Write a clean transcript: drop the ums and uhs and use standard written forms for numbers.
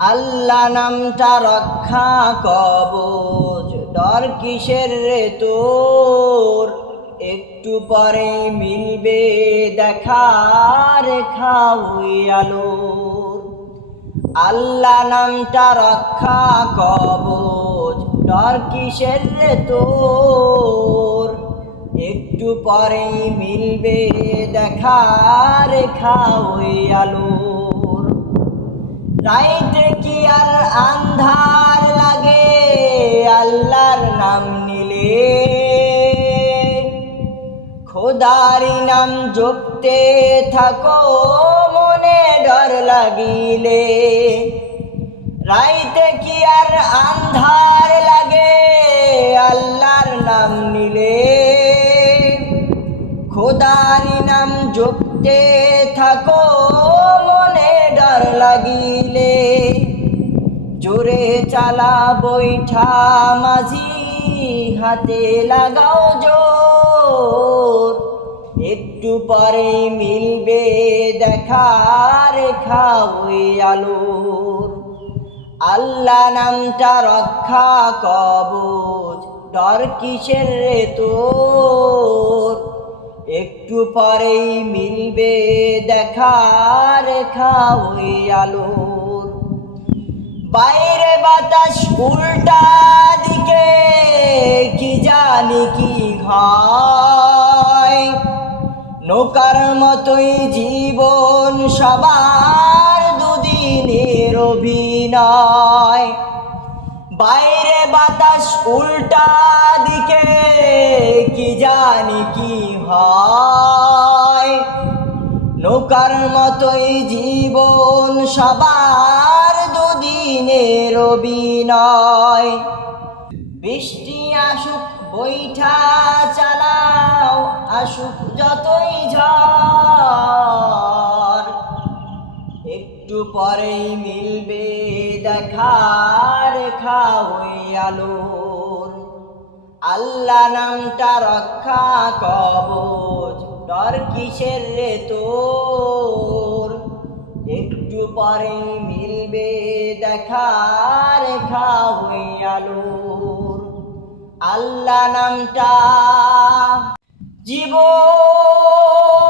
আল্লাহ নামটা রক্ষা কবচ, ডর কিসের রে তোর? একটু পরে মিলবে দেখা রেখা ওই আলোর। আল্লাহ নামটা রক্ষা কবচ, ডর কিসের রে তোর? একটু পরে মিলবে দেখা রেখা ওই আলোর। রাইতে কি আর আন্ধার লাগে আল্লাহর নাম নিলে? খোদারি নাম জপতে থাকো মনে ডর লাগিলে। রাইতে কি আর আন্ধার লাগে আল্লাহর নাম নিলে? খোদারি নাম জপতে থাকো মনে ডর লাগিলে। জোরে চালা বৈঠা মাঝি, হাতে লাগাও জোর। একটু পরে মিলবে দেখা রেখা ওই আলোর। আল্লাহ নামটা রক্ষা কবচ, ডর কিসের রে তোর? একটু পরেই মিলবে দেখা রেখা ওই আলোর। বাইরে বাতাস উল্টা দিকে, কি জানি কি হয়। নৌকার মতোই জীবন সবার, দুদিনের অভিনয়। বাইরে বাতাস উল্টা দিকে, কি জানি কি হয়। নৌকার মতোই জীবন সবার, দুদিনের অভিনয়। বৃষ্টি আসুক বৈঠা চালাও, আসুক যতই ঝড়। একটু পরেই মিলবে দেখা রেখা ওই আলোর। আল্লাহ নামটা রক্ষা কবচ, ডর কিসের রে তোর? একটু পরেই মিলবে দেখা রেখা ওই আলোর। আল্লাহ নামটা জীবন